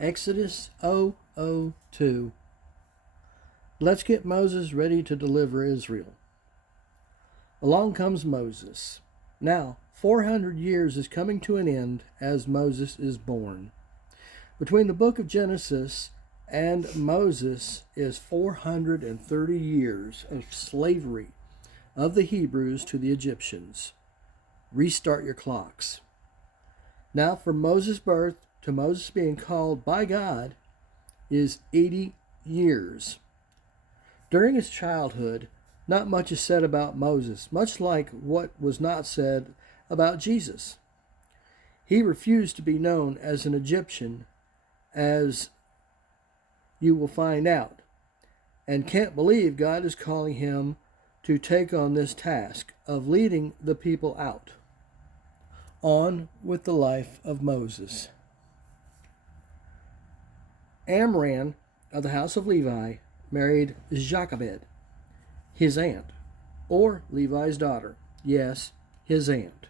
Exodus 002. Let's get Moses ready to deliver Israel. Along comes Moses. Now, 400 years is coming to an end as Moses is born. Between the book of Genesis and Moses is 430 years of slavery of the Hebrews to the Egyptians. Restart your clocks. Now, from Moses' birth to Moses being called by God is 80 years. During his childhood, not much is said about Moses, much like what was not said about Jesus. He refused to be known as an Egyptian, as you will find out, and can't believe God is calling him to take on this task of leading the people out. On with the life of Moses. Amram of the house of Levi married Jochebed, his aunt, or Levi's daughter. Yes, his aunt.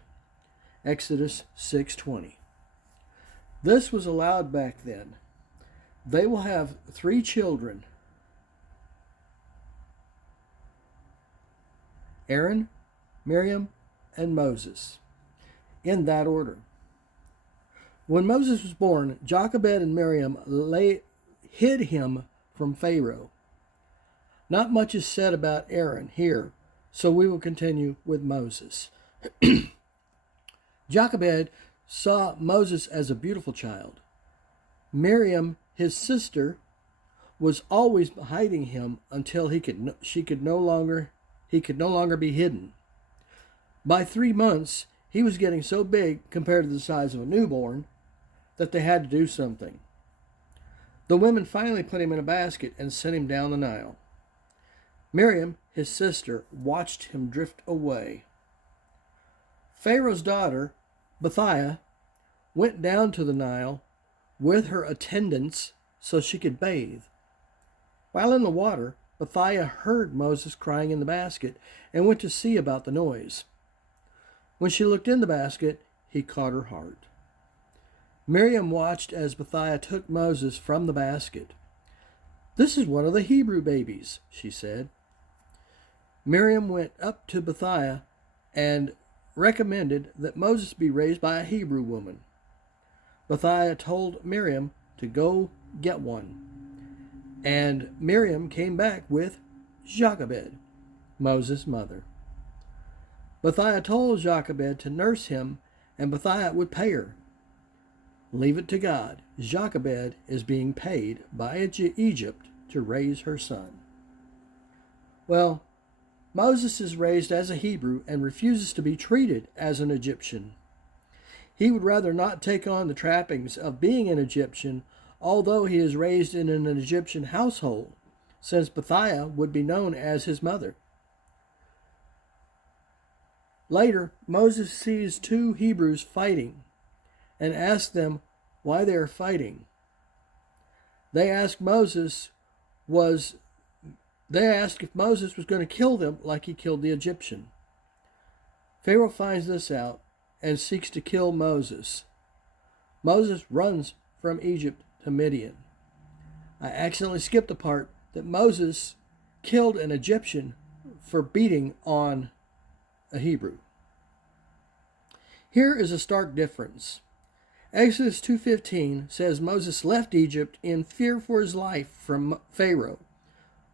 Exodus 6:20. This was allowed back then. They will have 3 children: Aaron, Miriam, and Moses, in that order. When Moses was born, Jochebed and Miriam hid him from Pharaoh. Not much is said about Aaron here, so we will continue with Moses. Jochebed saw Moses as a beautiful child. Miriam, his sister, was always hiding him until he could no longer be hidden. By 3 months, he was getting so big compared to the size of a newborn that they had to do something. The women finally put him in a basket and sent him down the Nile. Miriam, his sister, watched him drift away. Pharaoh's daughter, Bithiah, went down to the Nile with her attendants so she could bathe. While in the water, Bithiah heard Moses crying in the basket and went to see about the noise. When she looked in the basket, he caught her heart. Miriam watched as Bithiah took Moses from the basket. "This is one of the Hebrew babies," she said. Miriam went up to Bithiah and recommended that Moses be raised by a Hebrew woman. Bithiah told Miriam to go get one, and Miriam came back with Jochebed, Moses' mother. Bithiah told Jochebed to nurse him, and Bithiah would pay her. Leave it to God. Jochebed is being paid by Egypt to raise her son. Well, Moses is raised as a Hebrew and refuses to be treated as an Egyptian. He would rather not take on the trappings of being an Egyptian, although he is raised in an Egyptian household, since Bithiah would be known as his mother. Later, Moses sees 2 Hebrews fighting and asks them why they are fighting. They asked if Moses was going to kill them like he killed the Egyptian. Pharaoh finds this out and seeks to kill Moses. Moses runs from Egypt to Midian. I accidentally skipped the part that Moses killed an Egyptian for beating on a Hebrew. Here is a stark difference. Exodus 2:15 says Moses left Egypt in fear for his life from Pharaoh,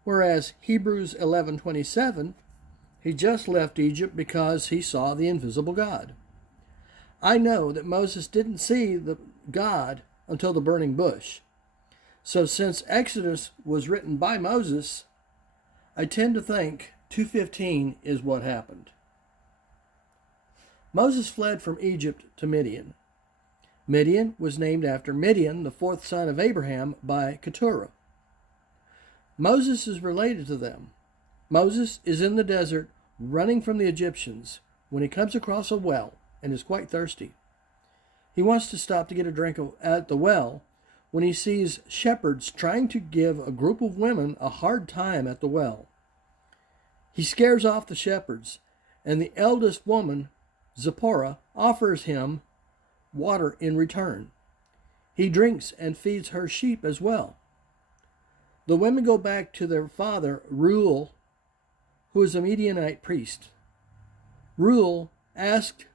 whereas Hebrews 11:27, he just left Egypt because he saw the invisible God. I know that Moses didn't see the God until the burning bush. So since Exodus was written by Moses, I tend to think 2:15 is what happened. Moses fled from Egypt to Midian. Midian was named after Midian, the 4th son of Abraham, by Keturah. Moses is related to them. Moses is in the desert running from the Egyptians when he comes across a well and is quite thirsty. He wants to stop to get a drink at the well when he sees shepherds trying to give a group of women a hard time at the well. He scares off the shepherds, and the eldest woman, Zipporah, offers him water in return. He drinks and feeds her sheep as well. The women go back to their father, Reuel, who is a Midianite priest. Reuel asked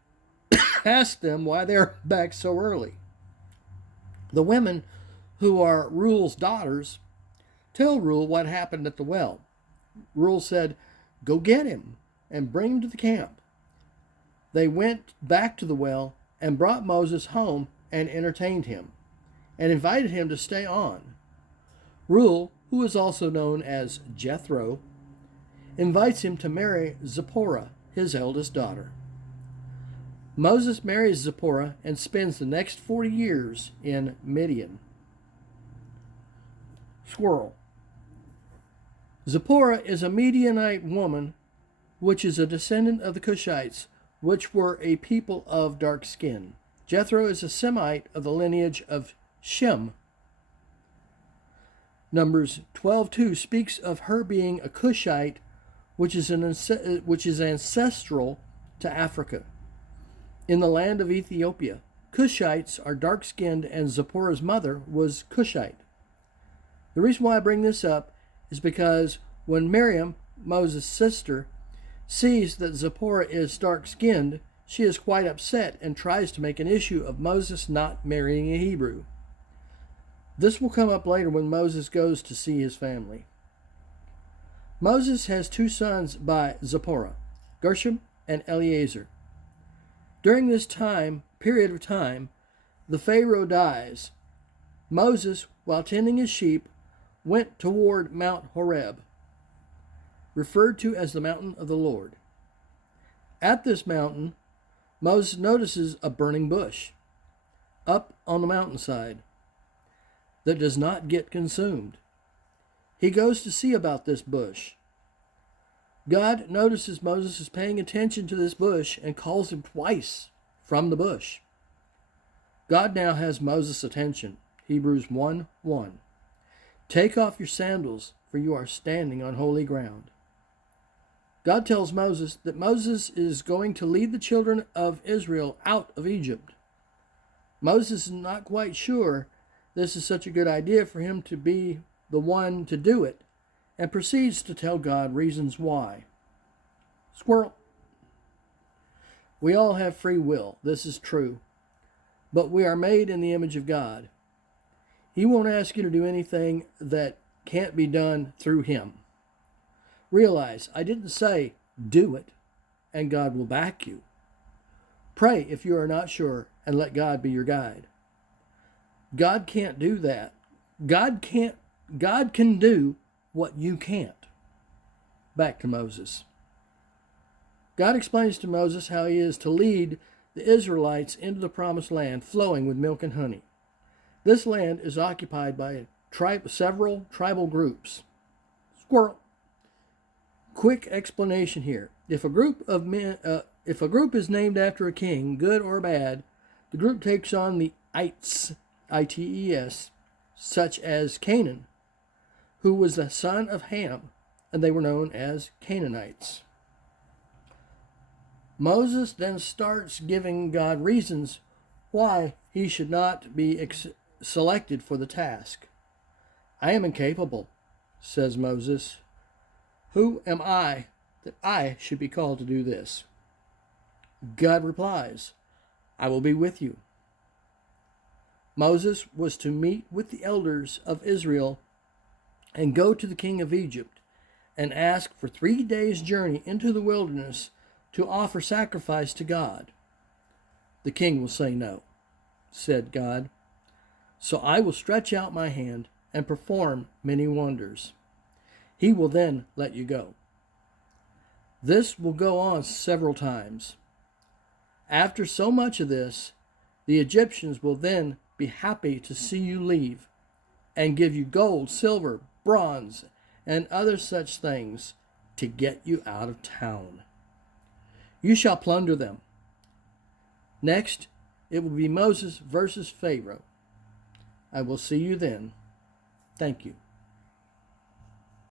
them why they're back so early. The women, who are Reuel's daughters, tell Reuel what happened at the well. Reuel said, "Go get him and bring him to the camp." They went back to the well and brought Moses home and entertained him and invited him to stay on. Reuel, who is also known as Jethro, invites him to marry Zipporah, his eldest daughter. Moses marries Zipporah and spends the next 40 years in Midian. Squirrel. Zipporah is a Midianite woman, which is a descendant of the Cushites, which were a people of dark skin. Jethro is a Semite of the lineage of Shem. Numbers 12:2 speaks of her being a Cushite, which is ancestral to Africa. In the land of Ethiopia, Cushites are dark-skinned, and Zipporah's mother was Cushite. The reason why I bring this up is because when Miriam, Moses' sister, sees that Zipporah is dark-skinned, she is quite upset and tries to make an issue of Moses not marrying a Hebrew. This will come up later when Moses goes to see his family. Moses has 2 sons by Zipporah, Gershom and Eleazar. During this period of time, the Pharaoh dies. Moses, while tending his sheep, went toward Mount Horeb, referred to as the mountain of the Lord. At this mountain, Moses notices a burning bush up on the mountainside that does not get consumed. He goes to see about this bush. God notices Moses is paying attention to this bush and calls him twice from the bush. God now has Moses' attention. Hebrews 1:1. Take off your sandals, for you are standing on holy ground. God tells Moses that Moses is going to lead the children of Israel out of Egypt. Moses is not quite sure this is such a good idea for him to be the one to do it, and proceeds to tell God reasons why. Squirrel. We all have free will. This is true. But we are made in the image of God. He won't ask you to do anything that can't be done through him. Realize, I didn't say do it, and God will back you. Pray if you are not sure, and let God be your guide. God can't do that. God can do what you can't. Back to Moses. God explains to Moses how he is to lead the Israelites into the promised land flowing with milk and honey. This land is occupied by several tribal groups. Squirrel. Quick explanation here. If a group is named after a king, good or bad, the group takes on the ites, I-T-E-S, such as Canaan, who was the son of Ham, and they were known as Canaanites. Moses then starts giving God reasons why he should not be selected for the task. I am incapable, says Moses. Who am I that I should be called to do this? God replies, I will be with you. Moses was to meet with the elders of Israel and go to the king of Egypt and ask for 3 days' journey into the wilderness to offer sacrifice to God. The king will say no, said God. So I will stretch out my hand and perform many wonders. He will then let you go. This will go on several times. After so much of this, the Egyptians will then be happy to see you leave and give you gold, silver, bronze, and other such things to get you out of town. You shall plunder them. Next, it will be Moses versus Pharaoh. I will see you then. Thank you.